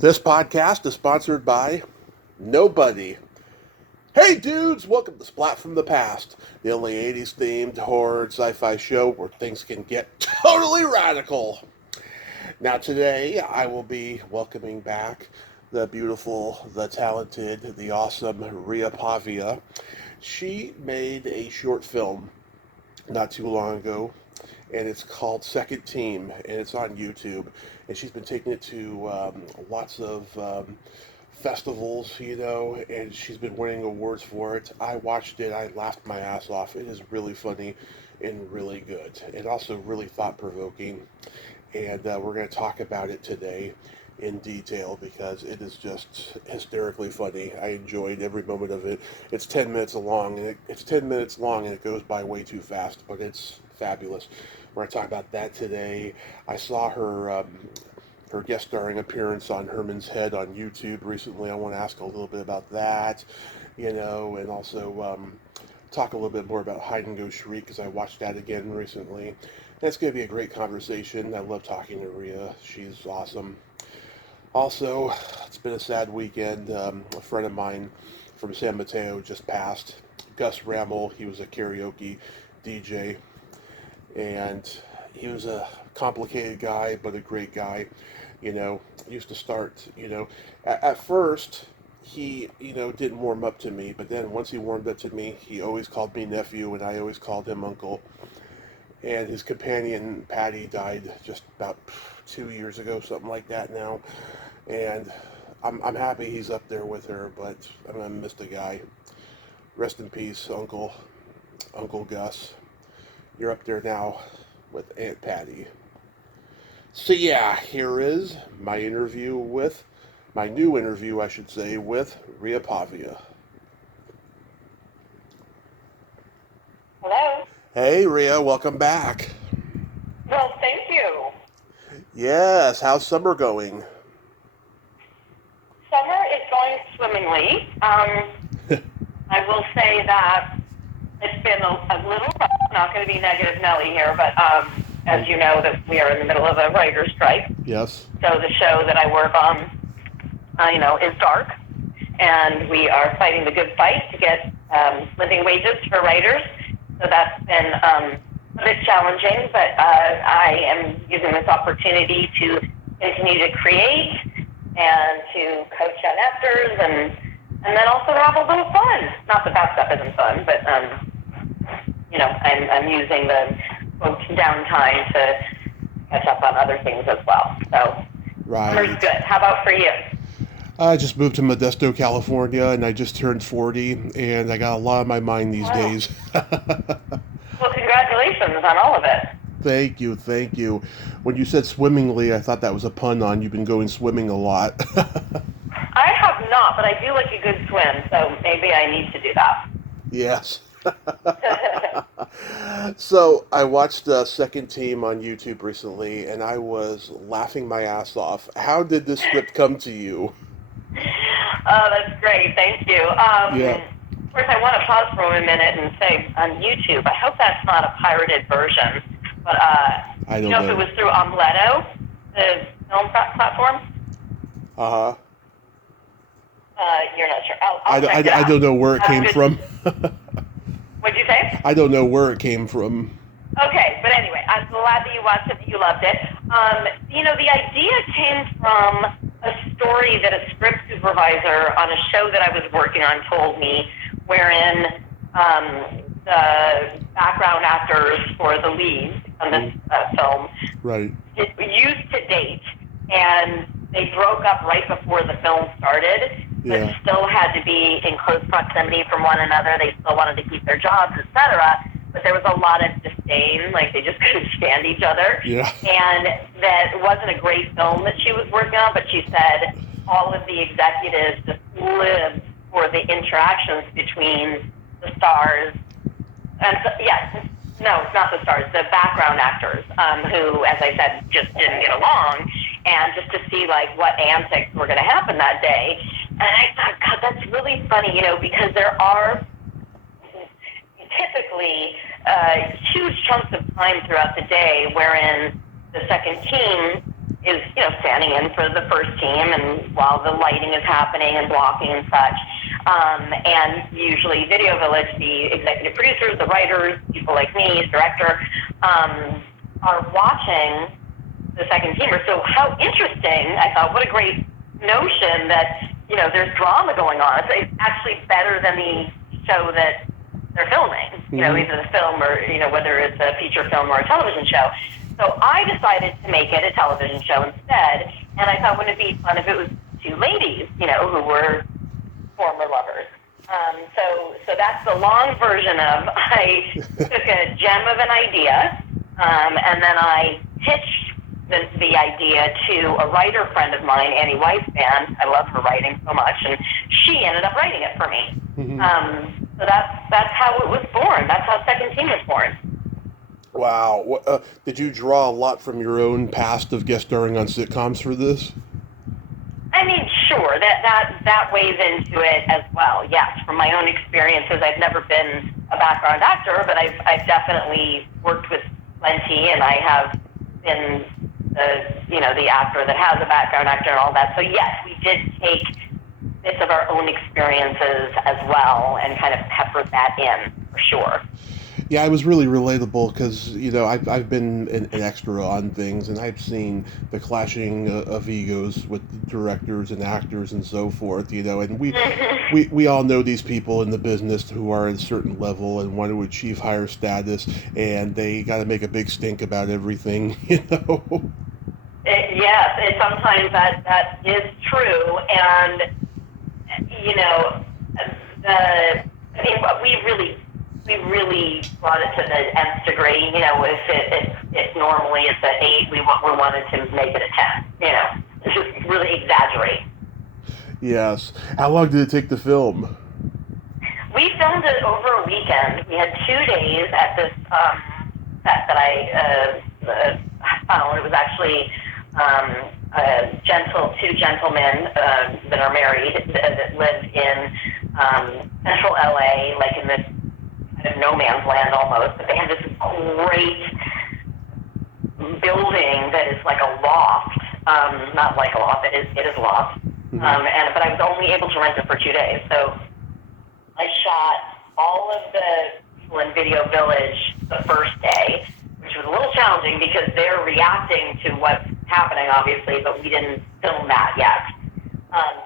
This podcast is sponsored by nobody. Hey dudes, welcome to Splat from the Past, the only 80s themed horror sci-fi show where things can get totally radical. Now today I will be welcoming back the beautiful, the talented, the awesome Ria Pavia. She made a short film not too long ago, and it's called Second Team, and it's on YouTube. And she's been taking it to lots of festivals, and she's been winning awards for it. I watched it, I laughed my ass off. It is really funny and really good, and also really thought-provoking. And we're going to talk about it today in detail because it is just hysterically funny. I enjoyed every moment of it. It's 10 minutes long, and it's 10 minutes long, and it goes by way too fast, but it's fabulous. We're going to talk about that today. I saw her guest starring appearance on Herman's Head on YouTube recently. I want to ask a little bit about that, and also talk a little bit more about Hide and Go Shriek because I watched that again recently. That's going to be a great conversation. I love talking to Ria. She's awesome. Also, it's been a sad weekend. A friend of mine from San Mateo just passed. Gus Rammel. He was a karaoke DJ, and he was a complicated guy, but a great guy. Used to start, at first he, didn't warm up to me, but then once he warmed up to me, he always called me nephew, and I always called him uncle. And his companion, Patty, died just about 2 years ago, something like that now. And I'm happy he's up there with her, but I'm going to miss the guy. Rest in peace, Uncle Gus. You're up there now with Aunt Patty. So yeah, here is my new interview, I should say, with Ria Pavia. Hello. Hey Ria, welcome back. Well, thank you. Yes, how's summer going? Summer is going swimmingly. I will say that it's been a little rough. I'm not going to be negative Nelly here, but as you know, that we are in the middle of a writer's strike. Yes. So the show that I work on, is dark, and we are fighting the good fight to get living wages for writers. So that's been a bit challenging, but I am using this opportunity to continue to create and to coach young actors and then also have a little fun. Not that that stuff isn't fun, but, I'm using the quote downtime to catch up on other things as well. So, right. Summer's good. How about for you? I just moved to Modesto, California, and I just turned 40, and I got a lot on my mind these days. Well, congratulations on all of it. Thank you. When you said swimmingly, I thought that was a pun on you've been going swimming a lot. I have not, but I do like a good swim, so maybe I need to do that. Yes. So I watched Second Team on YouTube recently, and I was laughing my ass off. How did this script come to you? Oh, that's great. Thank you. Yeah. Of course, I want to pause for a minute and say on YouTube, I hope that's not a pirated version. But I don't know if it was through Ombletto, the film platform. Uh-huh. You're not sure. I'll check it I out. don't know where it came from. What'd you say? I don't know where it came from. Okay, but anyway, I'm glad that you watched it, that you loved it. The idea came from a story that a script supervisor on a show that I was working on told me, wherein the background actors for the leads on this film Right. used to date, and they broke up right before the film started, but Yeah. still had to be in close proximity from one another. They still wanted to keep their jobs, etc. But there was a lot of disdain, like they just couldn't stand each other. Yeah. And that wasn't a great film that she was working on, but she said all of the executives just lived for the interactions between the stars. And so, yes, no, it's not the stars, the background actors, who, as I said, just didn't get along, and just to see like what antics were going to happen that day. And I thought, God, that's really funny, because there are typically huge chunks of time throughout the day wherein the second team is, standing in for the first team and while the lighting is happening and blocking and such. And usually Video Village, the executive producers, the writers, people like me, the director, are watching the second teamer. So how interesting, I thought, what a great notion that, there's drama going on. It's actually better than the show that they're filming, either the film or, whether it's a feature film or a television show. So I decided to make it a television show instead, and I thought, wouldn't it be fun if it was two ladies, who were former lovers. So that's the long version of, I took a gem of an idea, and then I pitched the idea to a writer friend of mine, Annie Weisband. I love her writing so much, and she ended up writing it for me. So that's how it was born. That's how Second Team was born. Wow. Did you draw a lot from your own past of guest starring on sitcoms for this? I mean, sure, that weighs into it as well. Yes, from my own experiences, I've never been a background actor, but I've definitely worked with plenty, and I have been the actor that has a background actor and all that. So yes, we did take bits of our own experiences as well and kind of peppered that in, for sure. Yeah, it was really relatable because, I've been an extra on things, and I've seen the clashing of egos with directors and actors and so forth, and we all know these people in the business who are at a certain level and want to achieve higher status, and they got to make a big stink about everything, Yes, sometimes that is true, and, we really brought it to the nth degree. If it normally it's an 8, we wanted to make it a 10. Just really exaggerate. Yes. How long did it take to film? We filmed it over a weekend. We had 2 days at this set that I found. It was actually two gentlemen that are married that live in central LA, like in this kind of no man's land almost, but they have this great building that is like a loft, not like a loft, it is a loft, but I was only able to rent it for 2 days, so I shot all of the people in Video Village the first day, which was a little challenging because they're reacting to what's happening, obviously, but we didn't film that yet.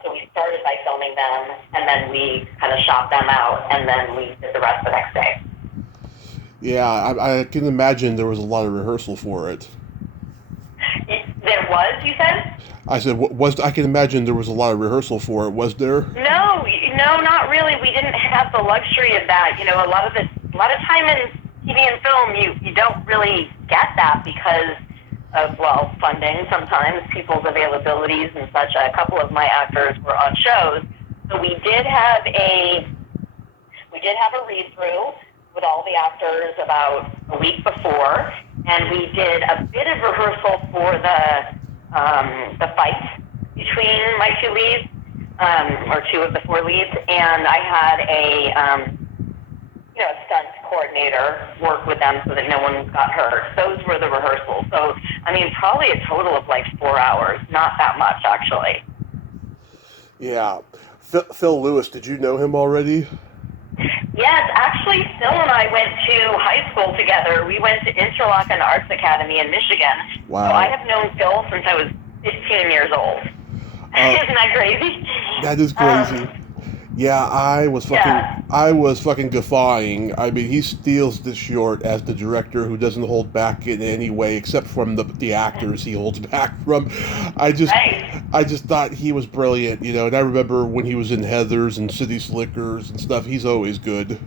So we started by filming them, and then we kind of shot them out, and then we did the rest the next day. Yeah, I can imagine there was a lot of rehearsal for it. There was, you said? I said, I can imagine there was a lot of rehearsal for it. Was there? No, not really. We didn't have the luxury of that. A lot of time in TV and film, you don't really get that because of, funding sometimes, people's availabilities and such. A couple of my actors were on shows, so we did have a read-through with all the actors about a week before, and we did a bit of rehearsal for the fight between my two leads, or 2 of the 4 leads, and I had a stunt coordinator work with them so that no one got hurt. Those were the rehearsals. So, probably a total of like 4 hours. Not that much, actually. Yeah. Phil Lewis, did you know him already? Yes, actually, Phil and I went to high school together. We went to Interlochen Arts Academy in Michigan. Wow. So I have known Phil since I was 15 years old. Isn't that crazy? That is crazy. Yeah, I was fucking guffawing. He steals the short as the director who doesn't hold back in any way except from the actors he holds back from. I just thought he was brilliant, and I remember when he was in Heathers and City Slickers and stuff, he's always good.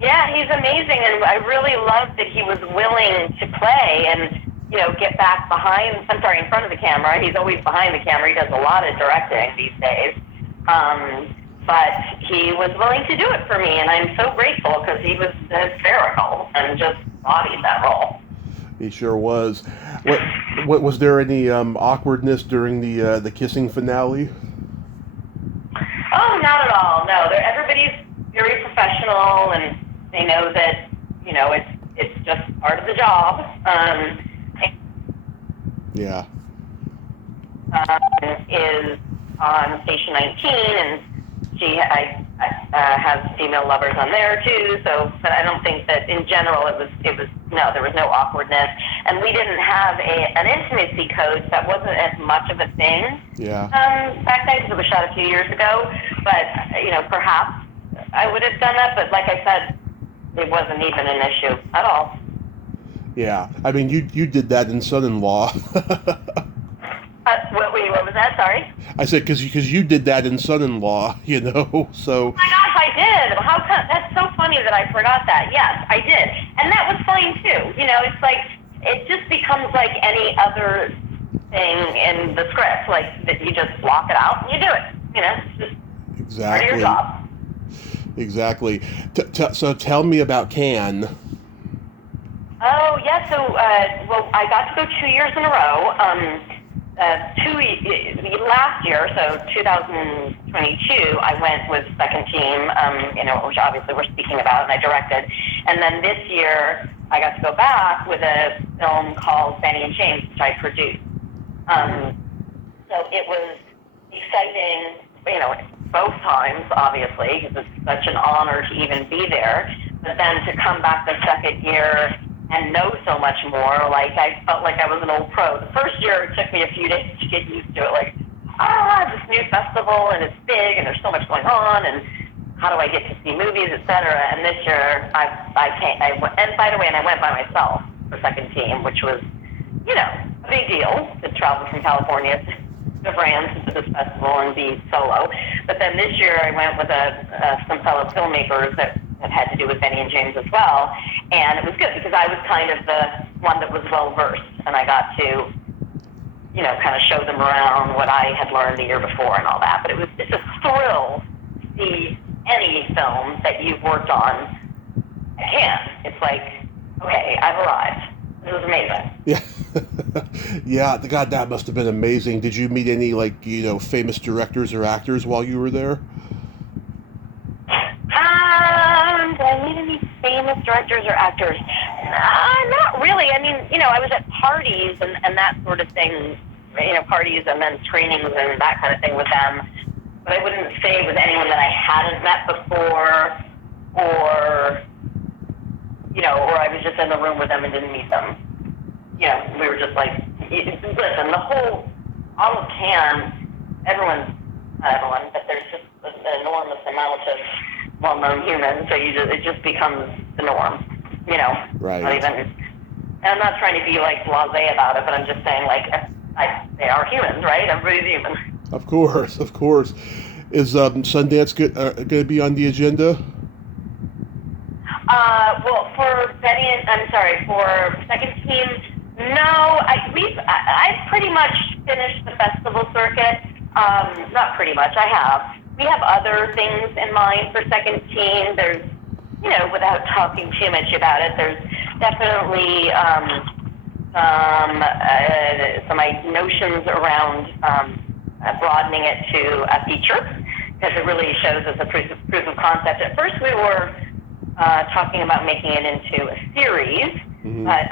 Yeah, he's amazing, and I really loved that he was willing to play and, get back in front of the camera. He's always behind the camera. He does a lot of directing these days. But he was willing to do it for me, and I'm so grateful because he was hysterical and just embodied that role. He sure was. What was there any awkwardness during the kissing finale? Oh, not at all. No, everybody's very professional, and they know that it's just part of the job. Yeah. is on Station 19, and she has female lovers on there too. So, but I don't think that in general it was no, there was no awkwardness, and we didn't have an intimacy code, so that wasn't as much of a thing. Yeah. Back then, because it was shot a few years ago, but perhaps I would have done that. But like I said, it wasn't even an issue at all. Yeah, I mean, you did that in Son-in-Law. What was that? Sorry. I said because you did that in Son-in-Law, so. Oh my gosh, I did. How come? That's so funny that I forgot that. Yes, I did, and that was fine too. It's like it just becomes like any other thing in the script, like that you just block it out and you do it. It's just exactly part of your job. Exactly. So tell me about Cannes. Oh yeah, so well, I got to go 2 years in a row. Last year, so 2022, I went with second team, which obviously we're speaking about, and I directed. And then this year, I got to go back with a film called Benny and James, which I produced. So it was exciting, both times, obviously, because it's such an honor to even be there. But then to come back the second year and know so much more, like I felt like I was an old pro. The first year, it took me a few days to get used to it, like, this new festival, and it's big, and there's so much going on, and how do I get to see movies, etc. And this year, I went, and by the way, I went by myself for second team, which was, a big deal to travel from California to France to this festival and be solo. But then this year, I went with some fellow filmmakers that had to do with Benny and James as well, and it was good because I was kind of the one that was well versed, and I got to, kind of show them around what I had learned the year before and all that. But it's a thrill to see any film that you've worked on at Cannes. It's like, okay, I've arrived. This is amazing. Yeah. Yeah, God, that must have been amazing. Did you meet any famous directors or actors while you were there? Did I meet any famous directors or actors? Not really. I mean, I was at parties and that sort of thing, parties and then screenings and that kind of thing with them. But I wouldn't say it was anyone that I hadn't met before or or I was just in the room with them and didn't meet them. We were just like, listen, all of Cannes, not everyone, but there's just an enormous amount of well-known humans, so it just becomes the norm, Right. Not even, and I'm not trying to be like blasé about it, but I'm just saying like, they are humans, right? Everybody's human. Of course. Is Sundance going to be on the agenda? Well, for second team, no. I've pretty much finished the festival circuit. Not pretty much, I have. We have other things in mind for second team. There's, without talking too much about it, there's definitely some notions around broadening it to a feature, because it really shows as a proof of concept. At first, we were talking about making it into a series, but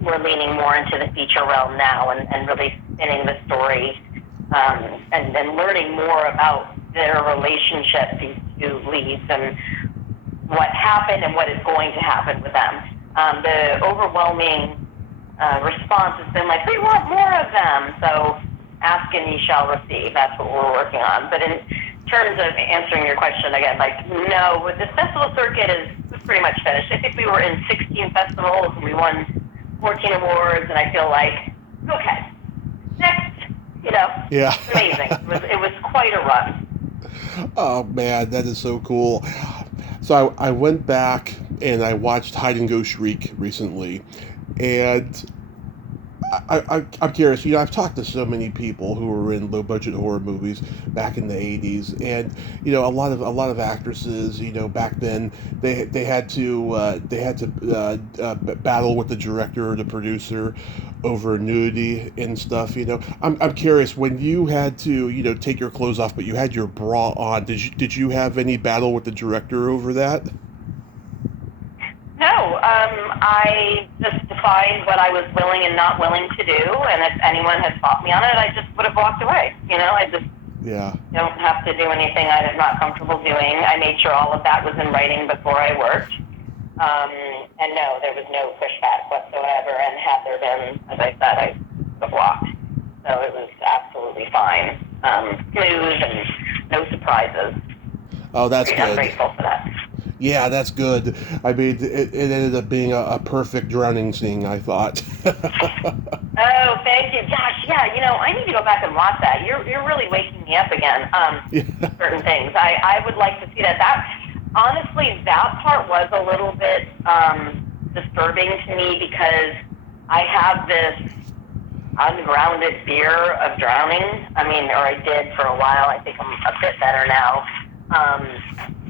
we're leaning more into the feature realm now and really spinning the story and learning more about their relationship, these two leads, and what happened and what is going to happen with them. The overwhelming response has been like, we want more of them, so ask and ye shall receive. That's what we're working on. But in terms of answering your question again, like, no, with the festival circuit is pretty much finished. I think we were in 16 festivals and we won 14 awards, and I feel like, okay, next, Yeah. amazing. It was quite a run. Oh man, that is so cool. So I went back and I watched Hide and Go Shriek recently, and I'm curious. I've talked to so many people who were in low budget horror movies back in the '80s, and a lot of actresses, back then they had to battle with the director or the producer over nudity and stuff. I'm curious, when you had to take your clothes off, but you had your bra on. Did you have any battle with the director over that? No, I just defined what I was willing and not willing to do, and if anyone had fought me on it, I just would have walked away. I just don't have to do anything I'm not comfortable doing. I made sure all of that was in writing before I worked. And no, there was no pushback whatsoever, and had there been, as I said, I would have walked. So it was absolutely fine. Smooth and no surprises. Oh, that's good. I'm grateful for that. Yeah, that's good. I mean, it ended up being a perfect drowning scene, I thought. Oh, thank you. Gosh, yeah, I need to go back and watch that. You're really waking me up again. Certain things. I would like to see that. Honestly, that part was a little bit disturbing to me because I have this ungrounded fear of drowning. Or I did for a while. I think I'm a bit better now.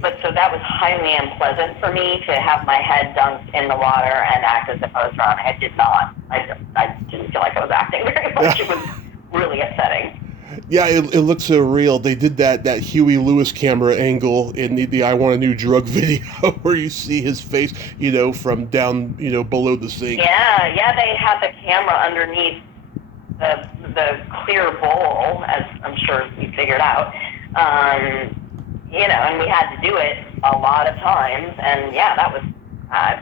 But so that was highly unpleasant for me to have my head dunked in the water and act as if I was drowning. I did not. I didn't feel like I was acting very much. It was really upsetting. Yeah, it looks so real. They did that Huey Lewis camera angle in the I Want a New Drug video where you see his face, from down, below the sink. Yeah, they had the camera underneath the clear bowl, as I'm sure you figured out. And we had to do it a lot of times, and yeah, that was, as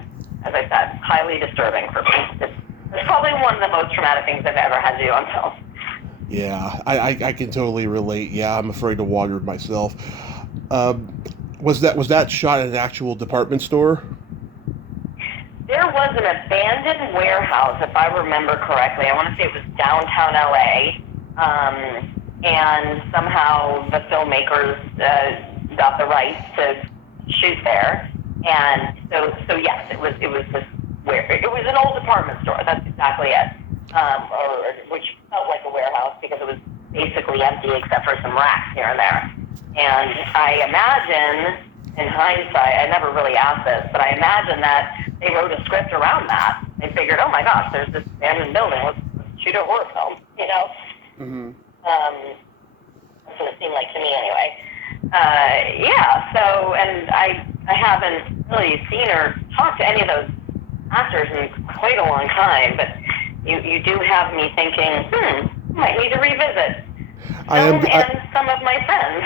I said, highly disturbing for me. It's probably one of the most traumatic things I've ever had to do on film. Yeah, I can totally relate. Yeah, I'm afraid of water myself. Was that shot at an actual department store? There was an abandoned warehouse, if I remember correctly. I want to say it was downtown LA, and somehow the filmmakers got the rights to shoot there. And so yes, it was this it was an old department store. That's exactly it. Which felt like a warehouse because it was basically empty except for some racks here and there. And I imagine, in hindsight, I never really asked this, but I imagine that they wrote a script around that. They figured, oh my gosh, there's this abandoned building, let's shoot a horror film, Mm-hmm. That's what it seemed like to me anyway. And I haven't really seen or talked to any of those actors in quite a long time, but you do have me thinking, might need to revisit some of my friends.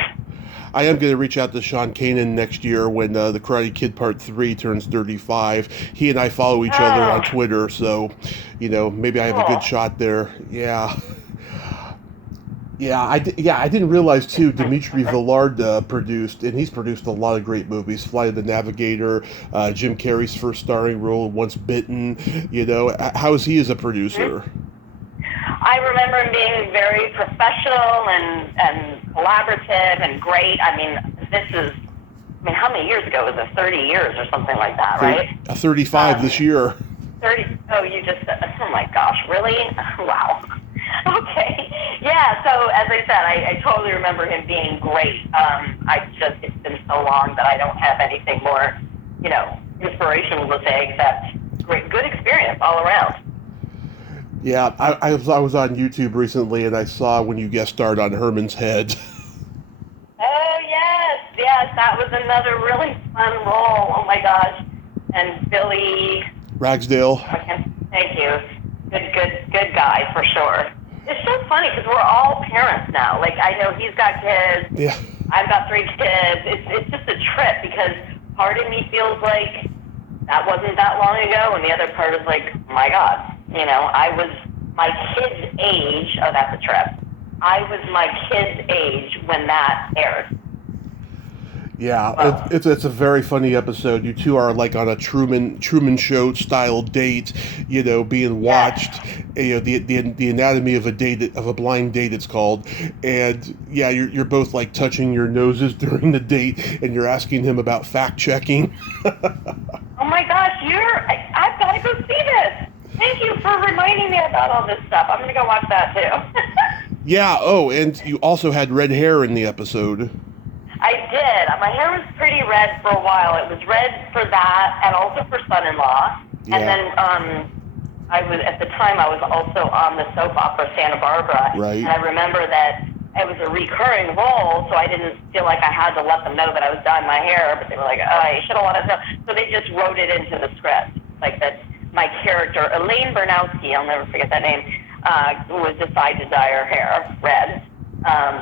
I am going to reach out to Sean Kanan next year when the Karate Kid Part 3 turns 35. He and I follow each other on Twitter, so, maybe I have a good shot there. Yeah. Yeah, I didn't realize, too, Dimitri Villard produced, and he's produced a lot of great movies. Flight of the Navigator, Jim Carrey's first starring role, Once Bitten. How is he as a producer? I remember him being very professional and collaborative and great. How many years ago? Was it 30 years or something like that, right? 35 this year. 30, you just said, oh my gosh, really? Wow. Okay. Yeah, so as I said, I totally remember him being great. It's been so long that I don't have anything more, inspirational to say except good experience all around. Yeah, I was on YouTube recently and I saw when you guest starred on Herman's Head. Oh, yes, that was another really fun role. Oh my gosh. And Billy Ragsdale. Thank you. Good guy for sure. It's so funny because we're all parents now. Like, I know he's got kids. Yeah. I've got 3 kids. It's just a trip because part of me feels like that wasn't that long ago, and the other part is like, my God, I was my kid's age. Oh, that's a trip. I was my kid's age when that aired. Yeah, it's a very funny episode. You two are like on a Truman Show style date, being watched. Yeah. The anatomy of a blind date, it's called. And yeah, you're both like touching your noses during the date, and you're asking him about fact checking. Oh my gosh, I've got to go see this. Thank you for reminding me about all this stuff. I'm gonna go watch that too. Yeah. Oh, and you also had red hair in the episode. I did. My hair was pretty red for a while. It was red for that and also for Son-in-Law. Yeah. And then at the time I was also on the soap opera Santa Barbara. Right. And I remember that it was a recurring role, so I didn't feel like I had to let them know that I was dyeing my hair, but they were like, oh, you should have let us know. So they just wrote it into the script, like that my character, Elaine Bernowski, I'll never forget that name, would decide to dye her hair red.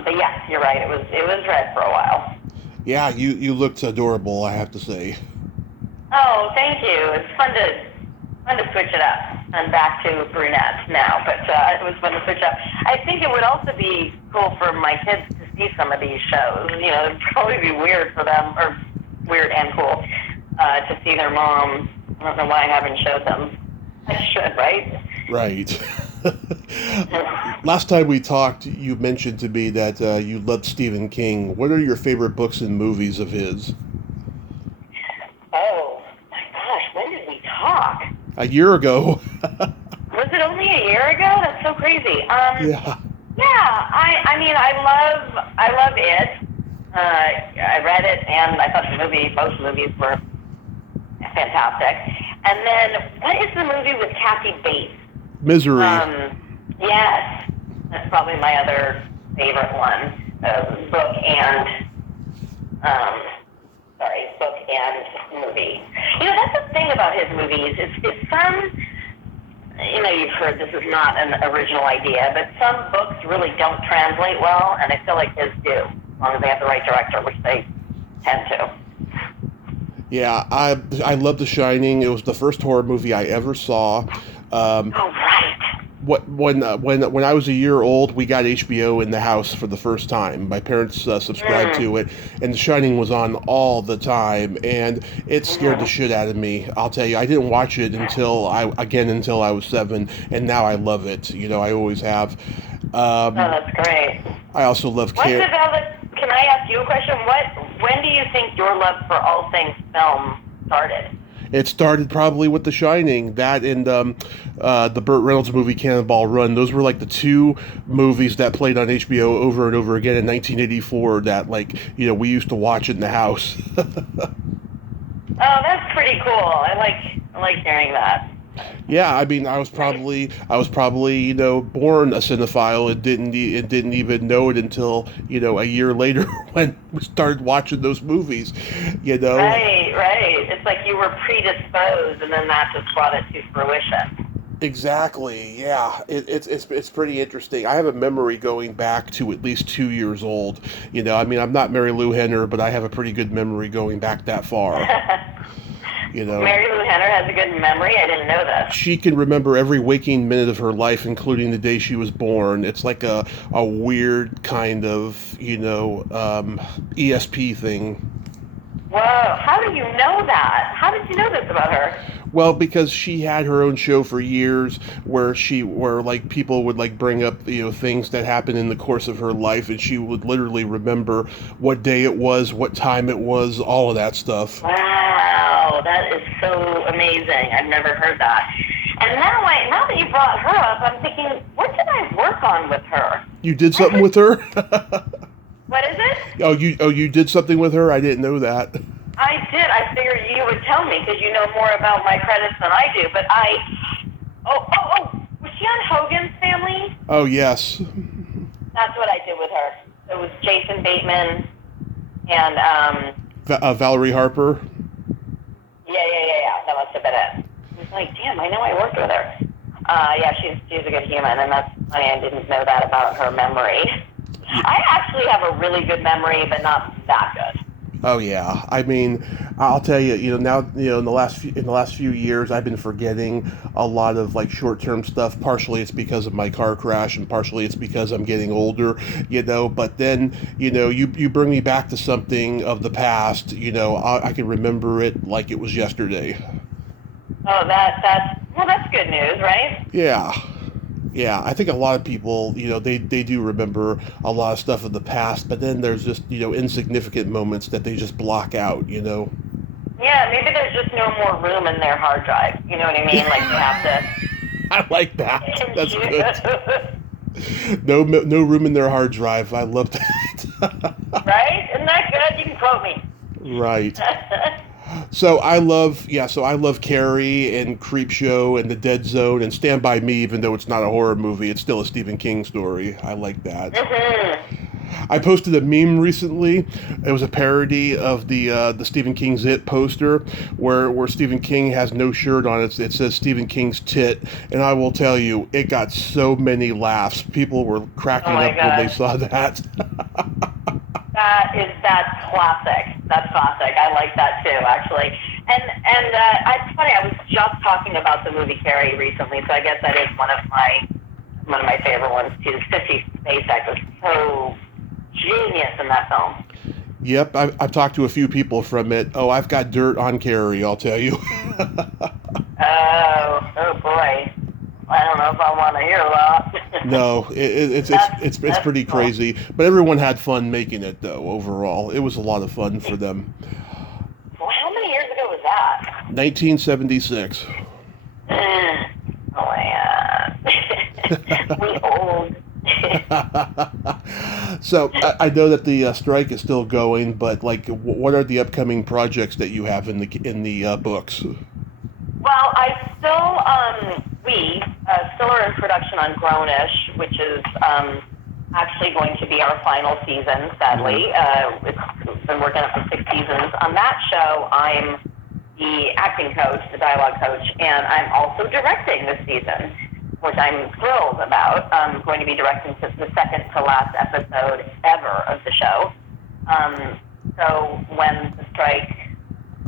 But yes, you're right. It was red for a while. Yeah, you looked adorable, I have to say. Oh, thank you. It's fun to switch it up. I'm back to brunette now, but it was fun to switch up. I think it would also be cool for my kids to see some of these shows. You know, it'd probably be weird for them, or weird and cool, to see their mom. I don't know why I haven't showed them. I should, right? Right. Last time we talked, you mentioned to me that you loved Stephen King. What are your favorite books and movies of his? Oh, my gosh, when did we talk? A year ago. Was it only a year ago? That's so crazy. Yeah. Yeah, I mean, I love it. I read it, and I thought both movies were fantastic. And then, what is the movie with Kathy Bates? Misery. Yes, that's probably my other favorite one. Book and movie. You know, that's the thing about his movies. It's some. You know, you've heard this is not an original idea, but some books really don't translate well, and I feel like his do, as long as they have the right director, which they tend to. Yeah, I love The Shining. It was the first horror movie I ever saw. Oh, right. When I was a year old, we got HBO in the house for the first time. My parents subscribed to it, and The Shining was on all the time, and it scared the shit out of me. I'll tell you, I didn't watch it until I was 7, and now I love it. You know, I always have. Oh, that's great. I also love Can I ask you a question? When do you think your love for all things film started? It started probably with The Shining, that and the Burt Reynolds movie Cannonball Run. Those were like the two movies that played on HBO over and over again in 1984 that, like, you know, we used to watch it in the house. Oh, that's pretty cool. I like hearing that. Yeah, I mean, I was probably you know, born a cinephile and didn't even know it until, you know, a year later when we started watching those movies, you know. Right. It's like you were predisposed, and then that just brought it to fruition. Exactly. Yeah, it's pretty interesting. I have a memory going back to at least 2 years old. You know, I mean, I'm not Mary Lou Henner, but I have a pretty good memory going back that far. You know, Mary Lou Henner has a good memory. I didn't know this. She can remember every waking minute of her life, including the day she was born. It's like a weird kind of, you know, ESP thing. Whoa! How do you know that? How did you know this about her? Well, because she had her own show for years where like people would like bring up, you know, things that happened in the course of her life, and she would literally remember what day it was, what time it was, all of that stuff. Wow, that is so amazing. I've never heard that. And now that you brought her up, I'm thinking, what did I work on with her? You did something with her? What is it? You did something with her? I didn't know that. I did. I figured you would tell me because you know more about my credits than I do. But was she on Hogan's Family? Oh, yes. That's what I did with her. It was Jason Bateman and Valerie Harper. Yeah. That must have been it. I was like, damn, I know I worked with her. Yeah, she's a good human, and that's funny. I didn't know that about her memory. I actually have a really good memory, but not that good. Oh yeah, I mean, I'll tell you, you know, now, you know, in the last few years, I've been forgetting a lot of like short-term stuff. Partially it's because of my car crash, and partially it's because I'm getting older, you know. But then, you know, you bring me back to something of the past, you know, I can remember it like it was yesterday. Oh, that's good news, right? Yeah, I think a lot of people, you know, they do remember a lot of stuff of the past, but then there's just, you know, insignificant moments that they just block out, you know? Yeah, maybe there's just no more room in their hard drive. You know what I mean? Like, you have to... I like that. That's good. No room in their hard drive. I love that. Right? Isn't that good? You can quote me. Right. So I love Carrie and Creepshow and The Dead Zone and Stand By Me, even though it's not a horror movie, it's still a Stephen King story. I like that. Mm-hmm. I posted a meme recently. It was a parody of the Stephen King's It poster, where Stephen King has no shirt on. It says Stephen King's tit, and I will tell you, it got so many laughs. People were cracking up when they saw that. That's classic. That's classic. I like that too, actually. And it's funny. I was just talking about the movie Carrie recently, so I guess that is one of my favorite ones too. Sissy Spacek was so genius in that film. Yep, I've talked to a few people from it. Oh, I've got dirt on Carrie, I'll tell you. oh boy. I don't know if I want to hear that. No, it's pretty crazy. But everyone had fun making it, though. Overall, it was a lot of fun for them. Well, how many years ago was that? 1976. Oh my God. We old. So I know that the strike is still going, but like, what are the upcoming projects that you have in the books? Well, we still are in production on Grownish, which is actually going to be our final season, sadly. It's been working up for 6 seasons. On that show, I'm the acting coach, the dialogue coach, and I'm also directing this season, which I'm thrilled about. I'm going to be directing the second to last episode ever of the show. So when the strike,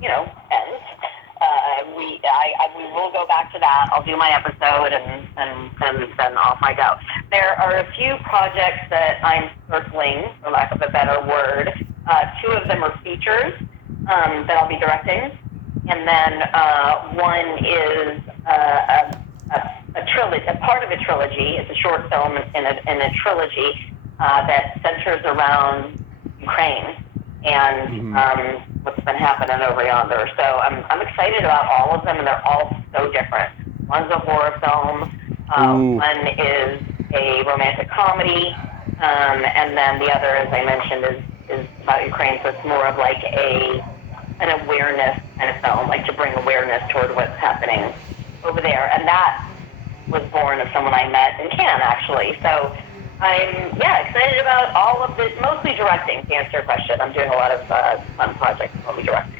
ends, we will go back to that. I'll do my episode and then off I go. There are a few projects that I'm circling, for lack of a better word. 2 of them are features that I'll be directing, and then one is a trilogy, a part of a trilogy. It's a short film in a trilogy that centers around Ukraine and what's been happening over yonder. So I'm excited about all of them, and they're all so different. One's a horror film, one is a romantic comedy, and then the other, as I mentioned, is about Ukraine. So it's more of like an awareness kind of film, like to bring awareness toward what's happening over there. And that was born of someone I met in Cannes, actually. So I'm excited about all of this, mostly directing, to answer your question. I'm doing a lot of fun projects I'll be directing.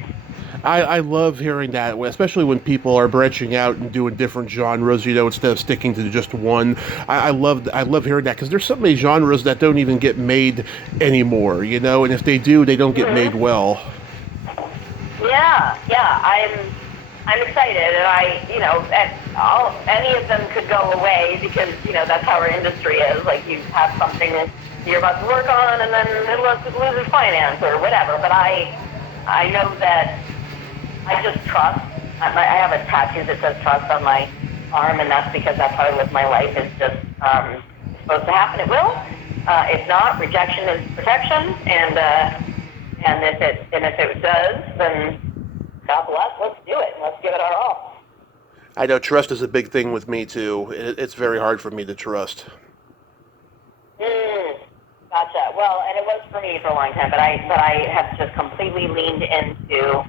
I love hearing that, especially when people are branching out and doing different genres, instead of sticking to just one. I love hearing that, because there's so many genres that don't even get made anymore, and if they do, they don't get made well. Yeah, I'm excited, and any of them could go away, because, that's how our industry is. Like, you have something that you're about to work on, and then it loses finance or whatever. But I know that I just trust. I have a tattoo that says trust on my arm, and that's because that's how I live my life. It's just it's supposed to happen. It will. If not, rejection is protection, and if it does, then God bless. Let's do it. Let's give it our all. I know trust is a big thing with me too. It's very hard for me to trust. Gotcha. Well, and it was for me for a long time, but I have just completely leaned into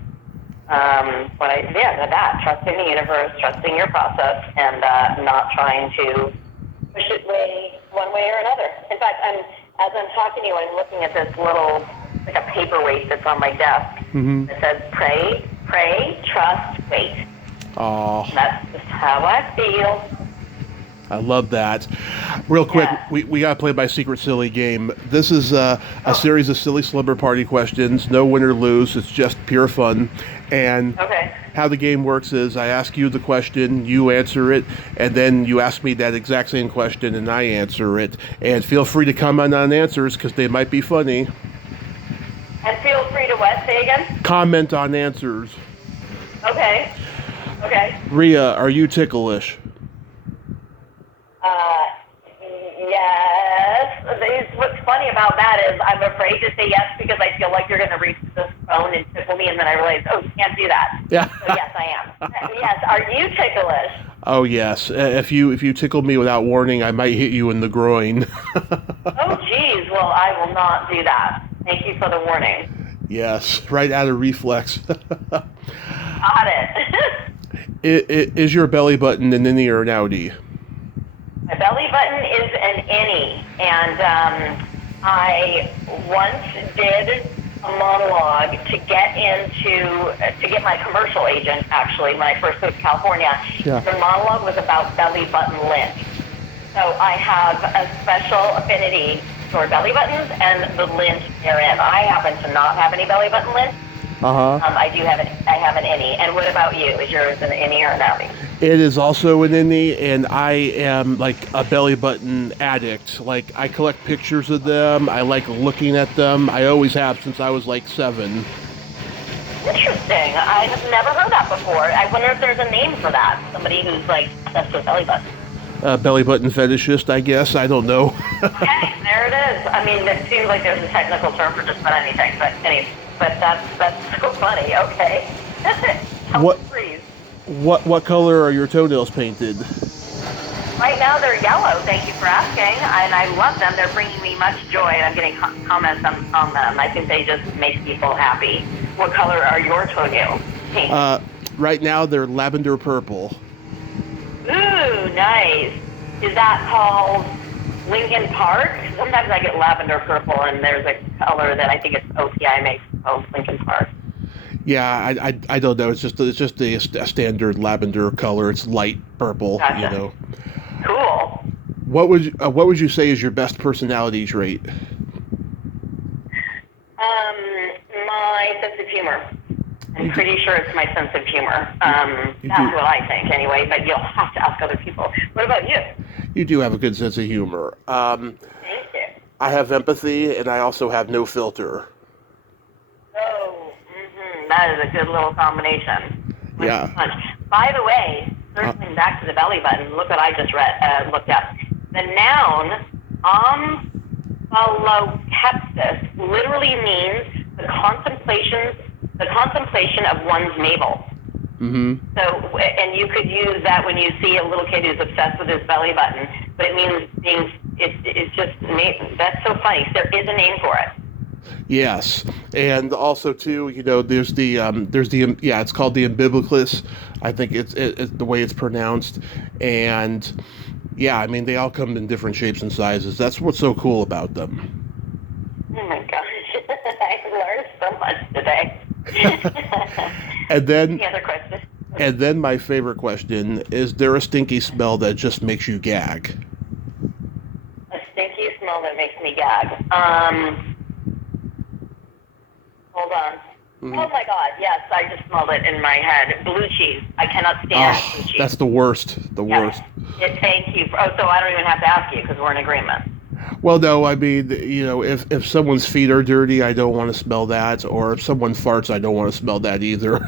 trusting the universe, trusting your process, and not trying to push it one way or another. In fact, as I'm talking to you, I'm looking at this little, like a paperweight that's on my desk. It says pray, trust, wait. Oh, that's just how I feel. I love that. Real quick, we got to play my secret silly game. This is a series of silly slumber party questions. No win or lose. It's just pure fun. And how the game works is I ask you the question, you answer it, and then you ask me that exact same question, and I answer it. And feel free to comment on answers, because they might be funny. And feel free to what? Say again? Comment on answers. Okay. Ria, are you ticklish? Yes. What's funny about that is I'm afraid to say yes, because I feel like you're going to reach the phone and tickle me, and then I realize, you can't do that. Yeah. So yes, I am. Yes. Are you ticklish? Oh yes. If you tickle me without warning, I might hit you in the groin. Oh geez. Well, I will not do that. Thank you for the warning. Yes, right out of reflex. Got it. Is your belly button an innie or an outie? My belly button is an innie, and I once did a monologue to get my commercial agent, actually, when I first moved to California. Yeah. The monologue was about belly button lint. So I have a special affinity for belly buttons and the lint therein. I happen to not have any belly button lint. I do have it. I have an innie. And what about you? Is yours an innie or an outie? It is also an innie, and I am like a belly button addict. Like, I collect pictures of them. I like looking at them. I always have since I was like 7. Interesting. I have never heard that before. I wonder if there's a name for that. Somebody who's like obsessed with belly buttons. Belly button fetishist, I guess. I don't know. Okay, there it is. I mean, it seems like there's a technical term for just about anything, but anyway, but that's so funny. Okay. What? Freeze. What color are your toenails painted? Right now they're yellow. Thank you for asking, and I love them. They're bringing me much joy, and I'm getting comments on them. I think they just make people happy. What color are your toenails painted? Right now they're lavender purple. Ooh, nice. Is that called Lincoln Park? Sometimes I get lavender purple, and there's a color that I think it's OTI makes called Lincoln Park. Yeah, I don't know. It's just a standard lavender color. It's light purple. Gotcha. You know. Cool. What would you say is your best personality trait? My sense of humor. I'm pretty sure it's my sense of humor. That's what I think anyway, but you'll have to ask other people. What about you? You do have a good sense of humor. Thank you. I have empathy, and I also have no filter. Oh, that is a good little combination. Yeah. By the way, circling back to the belly button, look what I just looked up. The noun omphalocepsis literally means the contemplation of one's navel. Mm-hmm. So, and you could use that when you see a little kid who's obsessed with his belly button, but it means it's just, that's so funny. There is a name for it. Yes, and also too, you know, there's the it's called the umbilicus. I think it's the way it's pronounced, and yeah, I mean they all come in different shapes and sizes. That's what's so cool about them. Oh my gosh, I learned so much today. And then, any other questions? And then my favorite question: is there a stinky smell that just makes you gag? A stinky smell that makes me gag. Hold on. Mm-hmm. Oh my God! Yes, I just smelled it in my head. Blue cheese. I cannot stand blue cheese. That's the worst. The worst. Thank you. So I don't even have to ask you because we're in agreement. Well, no, I mean, you know, if someone's feet are dirty, I don't want to smell that, or if someone farts, I don't want to smell that either.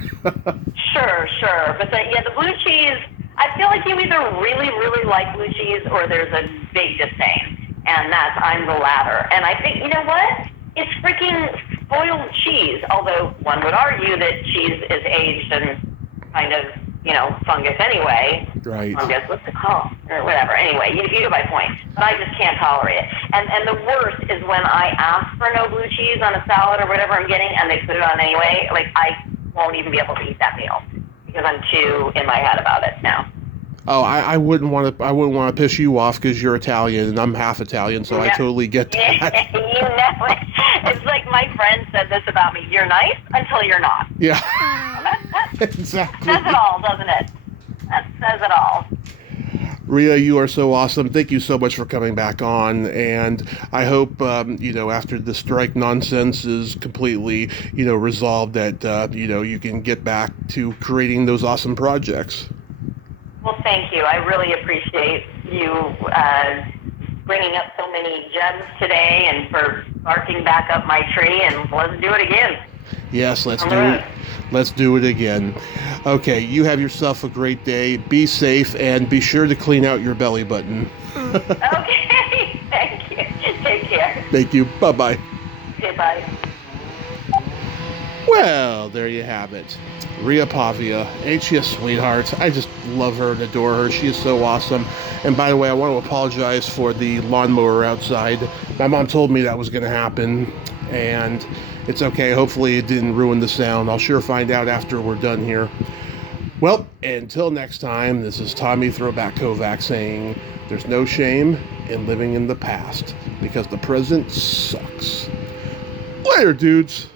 Sure. But the blue cheese, I feel like you either really, really like blue cheese or there's a big disdain. And I'm the latter. And I think, you know what? It's freaking spoiled cheese, although one would argue that cheese is aged in kind of, you know, fungus anyway. Right. Fungus, what's it called? Or whatever. Anyway, you get my point. But I just can't tolerate it. And the worst is when I ask for no blue cheese on a salad or whatever I'm getting, and they put it on anyway. Like, I won't even be able to eat that meal because I'm too in my head about it now. Oh, I wouldn't want to piss you off because you're Italian and I'm half Italian, so I totally get that. You know it. It's like my friend said this about me. You're nice until you're not. Yeah. Exactly. Says it all, doesn't it? That says it all. Ria, you are so awesome. Thank you so much for coming back on, and I hope you know, after the strike nonsense is completely, you know, resolved, that you know, you can get back to creating those awesome projects. Well, thank you. I really appreciate you bringing up so many gems today and for barking back up my tree, and let's do it again. Yes, let's do it. Let's do it again. Okay, you have yourself a great day. Be safe and be sure to clean out your belly button. Okay, thank you. Take care. Thank you. Bye-bye. Goodbye. Well, there you have it. Ria Pavia. Ain't she a sweetheart? I just love her and adore her. She is so awesome. And by the way, I want to apologize for the lawnmower outside. My mom told me that was going to happen, and it's okay. Hopefully it didn't ruin the sound. I'll sure find out after we're done here. Well, until next time, this is Tommy Throwback Kovac saying there's no shame and living in the past because the present sucks. Later, dudes.